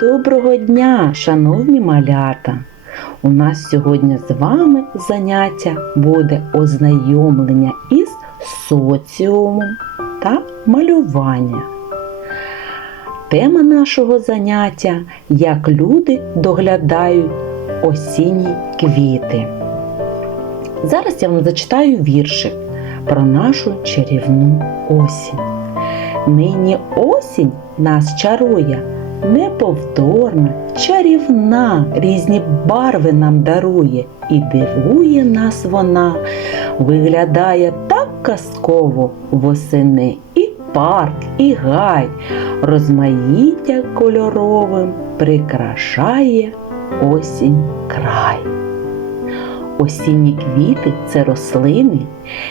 Доброго дня, шановні малята! У нас сьогодні з вами заняття буде ознайомлення із соціумом та малювання. Тема нашого заняття як люди доглядають осінні квіти. Зараз я вам зачитаю віршик про нашу чарівну осінь. Нині осінь нас чарує, неповторна, чарівна, різні барви нам дарує і дивує нас вона, виглядає так казково восени і парк, і гай, розмаїття кольоровим прикрашає осінь край. Осінні квіти це рослини,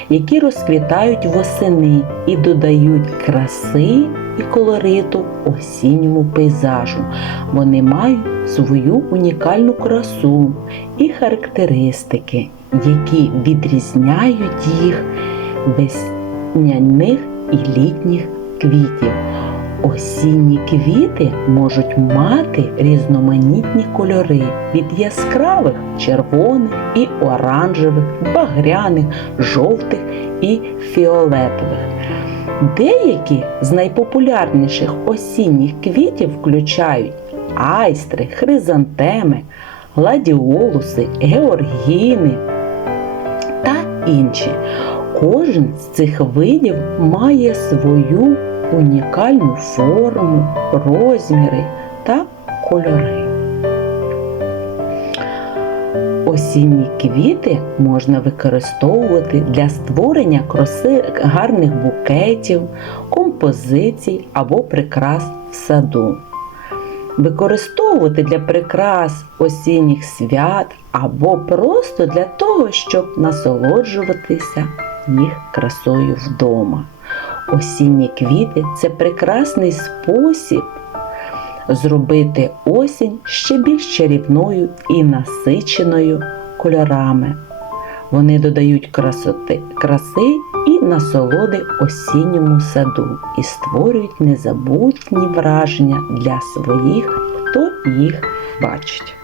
які розквітають восени і додають краси і колориту осінньому пейзажу. Вони мають свою унікальну красу і характеристики, які відрізняють їх весняних і літніх квітів. Осінні квіти можуть мати різноманітні кольори від яскравих червоних і оранжевих, багряних, жовтих і фіолетових. Деякі з найпопулярніших осінніх квітів включають айстри, хризантеми, гладіолуси, георгіни та інші. Кожен з цих видів має свою унікальну форму, розміри та кольори. Осінні квіти можна використовувати для створення краси гарних букетів, композицій або прикрас в саду. Використовувати для прикрас осінніх свят або просто для того, щоб насолоджуватися їх красою вдома. Осінні квіти це прекрасний спосіб зробити осінь ще більш чарівною і насиченою кольорами. Вони додають красоти, краси і насолоди осінньому саду і створюють незабутні враження для своїх, хто їх бачить.